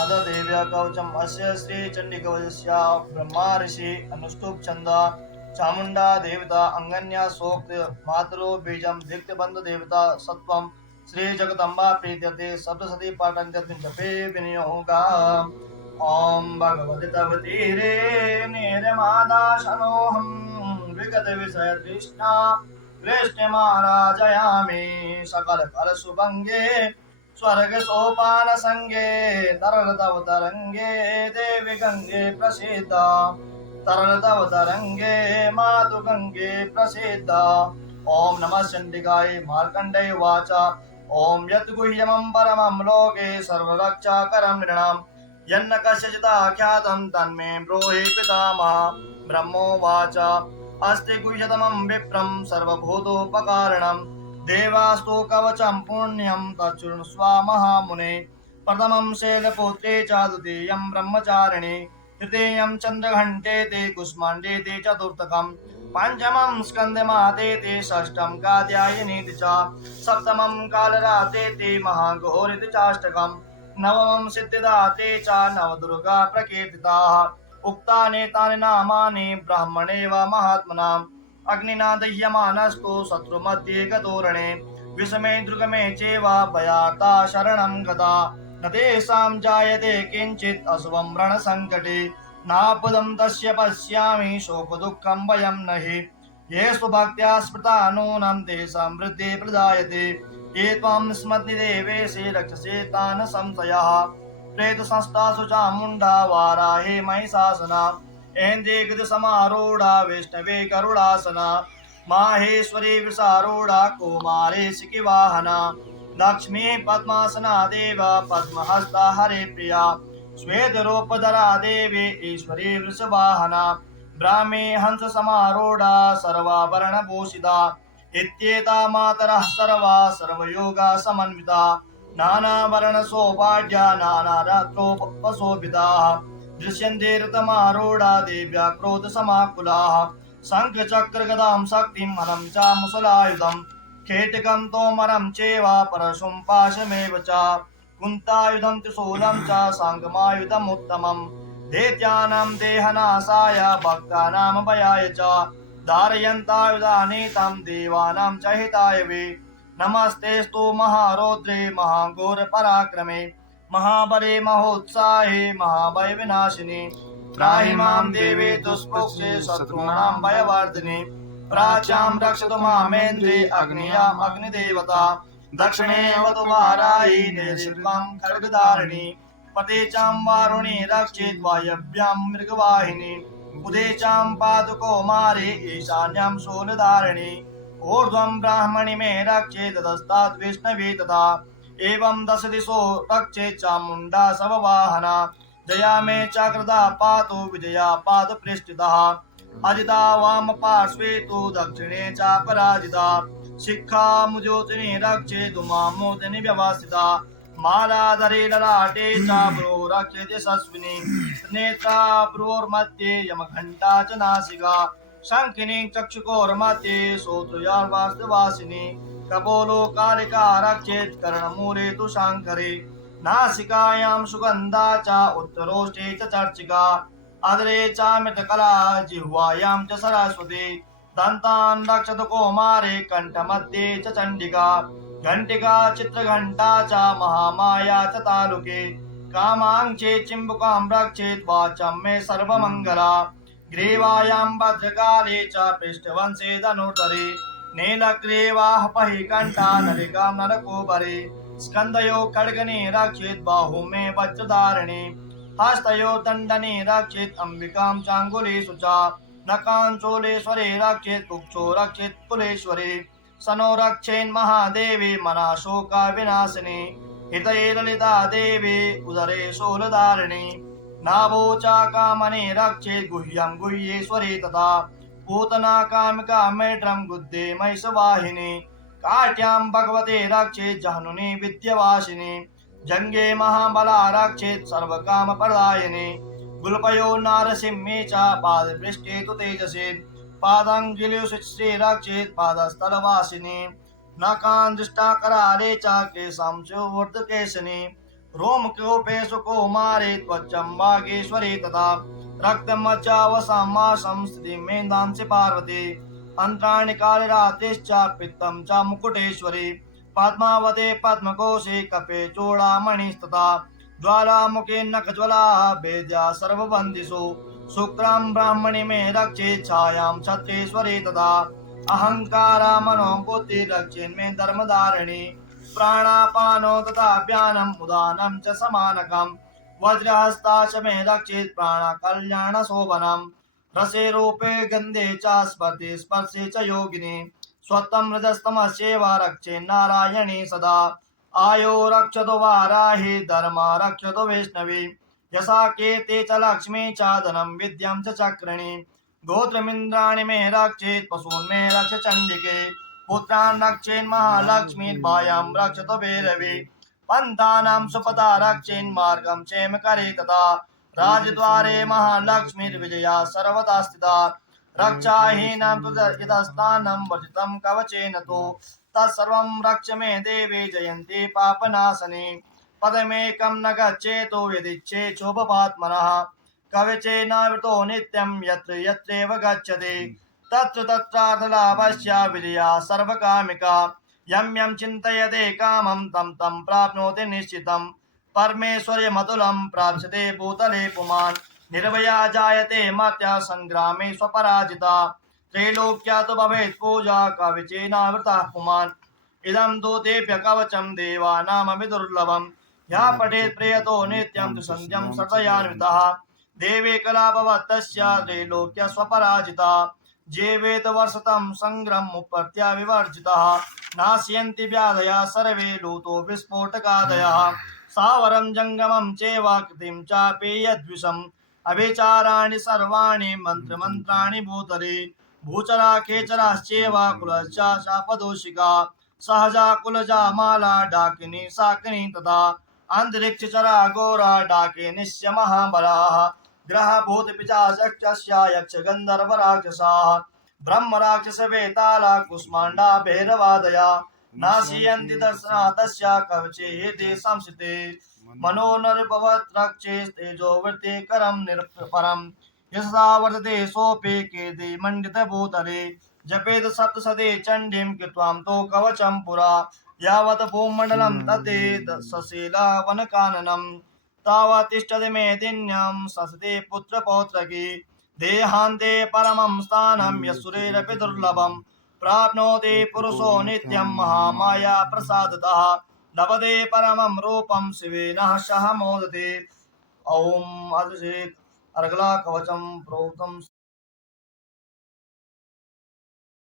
अद देव्या कवचम् अस्य श्रीचण्डिकवचस्य ब्रह्मा ऋषि अनुष्टुप् छन्द चामुण्डा देवता अंगन्या सोक्त मातरो बीजं दिक्तबन्ध देवता सत्वं श्रीजगदम्बा प्रीत्यते सप्तशती पाठन्त्यस्मिन् जपे विनियोगा ॐ भगवति तव तीरे निर्मादाशनोऽहं विगतविषयतृष्णा कृष्णमाराजयामि सकलकलशुभङ्गे स्वर्ग सोपान संगे तरल तव तरंगे देवी गंगे प्रसिद्धा तरल तव तरंगे मातु गंगे प्रसिद्धा ओम नमः चंडिकाय मार्कंडेय वाचा ओम यत् गुह्यमं परमं लोके सर्वरक्षाकरं नृणां यन्न कस्यचित् ख्यातं तन्मे ब्रूहि पितामह ब्रह्मोवाच अस्ति गुह्यतमं विप्रं सर्वभूतोपकारणं देवास्तु कवचं पुण्यं तच्छृणुष्व महामुने प्रथमं शैलपुत्रे च द्वितीयं ब्रह्मचारिणे तृतीयं चन्द्रघण्टेति कुष्माण्डेति चतुर्थकं पञ्चमं स्कन्दमातेति षष्ठं कात्यायनीति च सप्तमं कालरात्रेति महाघोरेति चाष्टकं नवमं सिद्धिदाते च नवदुर्गा प्रकीर्तिताः उक्तानि तानि नामानि ब्राह्मणेव महात्मनाम् अग्निना दह्यमानस्तु शत्रुमध्ये गतोरणे विषमे दुर्गमे चैव भयार्ता शरणं गता न तेषां जायते किञ्चित् अशुभं रणसङ्कटे नापदं तस्य पश्यामि शोकदुःखं भयं नहि येषु भक्त्या स्मृता नूनं तेषां वृद्धिः प्रजायते ये त्वां स्मरन्ति देवेशे रक्षसे तान् संशयः प्रेतसंस्थासु चामुण्डा वाराहे महिषासना ऐन्द्रे गजसमारूढा वैष्णवे गरुडासना माहेश्वरी वृषारूढा कौमारे शिखिवाहना लक्ष्मी पद्मासना देव पद्महस्ता हरे प्रिया श्वेतरूपधरा देवी ईश्वरी वृषवाहना ब्राह्मी हंस समारूढा सर्वाभरणभूषिता इत्येता मातरः सर्वा सर्वयोगा समन्विता नानावर्णशोभाढ्या नानारत्नोपशोभिताः दृश्यन्ते ऋतमारूढा देव्या क्रोधसमाकुलाः शङ्खचक्रगदां शक्तिं हलं च मुसलायुधं खेटकं तोमरं चैव परशुं पाशमेव च कुन्तायुधं त्रिशूलं च साङ्गमायुधमुत्तमं दैत्यानां देहनाशाय भक्तानां भयाय च धारयन्तायुधानि तं देवानां च हिताय वे नमस्तेस्तु महारौद्रे महाघोरपराक्रमे महाबले महोत्साहे महाभय विनाशिनी त्राहि मां देवे दुष्प्रोक्षे शत्रूणां भयवर्धिनी प्राच्यां रक्षतु मामेन्द्रे अग्नियाम् अग्निदेवता दक्षिणे वतु वाराही नैऋत्यां खड्गधारिणी पते चां वारुणी रक्षेत् वायव्यां मृगवाहिनी उदे चां पातु कौमारे ईशान्यां शूलधारिणी ऊर्ध्वं ब्राह्मणि मे रक्षेत् ततस्तात् वैष्णवी तथा एवं दश दिशो रक्षेत् चामुण्डा सववाहना जया मे चाकृता पातु विजया पातु पृष्ठतः अजिता वाम पार्श्वे तु दक्षिणे च पराजिता शिखा मुज्योतिनि रक्षेत् उमामोदिनि व्यवस्थिता मालाधरे ललाटे च भ्रो रक्षेत् यशस्विनी नेत्रा भ्रोर्मध्ये यमघण्टा च नासिका शङ्खिनी चक्षुकोर्मध्ये श्रोत्रयार्वास्तवासिनी कपोलो कालिका रक्षेत् कर्णमूले तु शाङ्करे नासिकायां सुगन्धा च उत्तरोष्ठे च चर्चिका अग्रे चामृतकला जिह्वायां च सरस्वती दन्तान् रक्षतु कौमारे कण्ठमध्ये च चण्डिका घण्टिका चित्रघण्टा च महामाया च तालुके कामाङ्क्षे चिम्बुकां रक्षेत् वाचं मे सर्वमङ्गला ग्रीवायां भद्रकाले च पृष्ठवंशे धनुर्धरे नीलग्रीवाः पहिकण्ठा नलिकां नरकोपरि स्कन्दयो खड्गने रक्षेत् बाहु मे वज्रधारिणे हस्तयो दण्डने रक्षेत् अम्बिकां चाङ्गुलेषु च नकाञ्चूलेश्वरे रक्षेत् कुक्षो रक्षेत् कुलेश्वरे सनो रक्षेन्महादेवी मनाशोका विनाशिनी हितये ललिता देवी उदरे शूलधारिणी नाभो च कामने रक्षेत् गुह्यं गुह्येश्वरे तथा पूतना कामिका मेढ्रं गुद्धे महिषवाहिनी काट्यां भगवते रक्षेत् जह्नुनि विद्यवासिनी जङ्गे महाबला रक्षेत् सर्वकामप्रदायिनी गुल्पयो नारसिंहे च पादपृष्ठे तु तेजसे पादाङ्गुलिषु श्री रक्षेत् पादस्थलवासिनी नकान् दृष्टाकराले च केशां च ऊर्ध्वकेशिनी रोमकोपेषु कौमारे त्वचं वागीश्वरी तथा रक्तमच्चावसामासं स्थितिं मेधांसि पार्वती अन्त्राणि कालरात्रिश्च पित्तं च मुकुटेश्वरी पद्मावते पद्मकोशे कपे चूडामणिस्तथा ज्वालामुखे नखज्वला वेद्या सर्वबन्दिषु शुक्रां ब्राह्मणि मे रक्षे छायां क्षत्रेश्वरी तथा अहंकारा मनो बुद्धि रक्षेन्मे धर्मधारिणी प्राणापानो तथा व्यानम् उदानं च समानकम् वज्रहस्ता च मे रक्षेत् प्राणकल्याण शोभनम् रसे रूपे गन्धे च स्पर्धे स्पर्शे च योगिनी स्वत्वं रजस्तमस्येव रक्षे नारायणी सदा आयो रक्षतो वाराहि धर्म रक्षतो वैष्णवी यशा कीर्ति च लक्ष्मी च धनं विद्यां च चक्रिणी गोत्रमिन्द्राणि मे रक्षेत् पशून् मे रक्ष चण्डिके पुत्रान् रक्षेन् महालक्ष्मीर्भायां रक्षतो भैरवी पन्थानां सुपदा रक्षेन् मार्गं क्षेमकरी तथा राजद्वारे महालक्ष्मीर्विजया सर्वदा स्थिता रक्षाहीनां तु यतस्थानं वर्जितं कवचेन तु तत्सर्वं रक्ष मे देवी जयन्ती पापनाशनी पदमेकं न गच्छेतो यदिच्छेच्छोभपात्मनः कवचेनावृतो नित्यं यत्र यत्रैव गच्छति तत्र तत्रार्थलाभस्य विजया सर्वकामिका यं यं चिन्तयते कामं तं तं प्राप्नोति निश्चितं परमेश्वर्यमतुलं प्राप्स्यते भूतले पुमान् निर्भया जायते मर्त्य संग्रामे स्वपराजिता त्रैलोक्या तु भवेत् पूजा कवचेनावृतः पुमान् इदं तु तेभ्यः कवचं देवानामपि दुर्लभं यः पठेत् प्रियतो नित्यं तु सन्ध्यं सतयान्वितः देवे कलाभवत्तस्य त्रैलोक्य स्वपराजिता जेवेत वर्षतं संग्रमुप्रत्या विवर्जितः नाश्यन्ति व्याधयः सर्वे लूतो विस्फोटकादयः सावरं जङ्गमं चैव कृतिं चापि यद्विषम् अभिचाराणि सर्वाणि मन्त्रमन्त्राणि भूतले भूचरा खेचराश्चैव कुलश्च शापदोषिका सहजा कुलजा माला डाकिनी शाकिनी तथा अन्तरिक्षचरा घोरा डाकिनीश्च महाबलाः ग्रहभूत पिशाचस्य यक्ष गन्धर्व राक्षसाः ब्रह्म राक्षस वेताला कुष्माण्डा भैरवादया नाशयन्ति दर्शनातस्य कवचे हेते संस्थिते मनो नरभवत् रक्षे तेजो वृत्ते करं निरपरम् यशसा वर्तते सोऽपि कीर्ति मण्डित भूतले जपेत सप्तशते चण्डीं कृत्वां तो कवचं पुरा यावत् भूमण्डलं तदेत सशीलावनकाननम् तावतिष्ठति मेदिन्यं ससते पुत्रपौत्रकी देहान्ते परमं स्थानं यस्सुरेरपि दुर्लभं प्राप्नोति पुरुषो नित्यं महामाया प्रसादतः लभते परमं रूपं शिवेन सह मोदते ॐ अभिषेक अर्गला कवचं प्रोक्तम्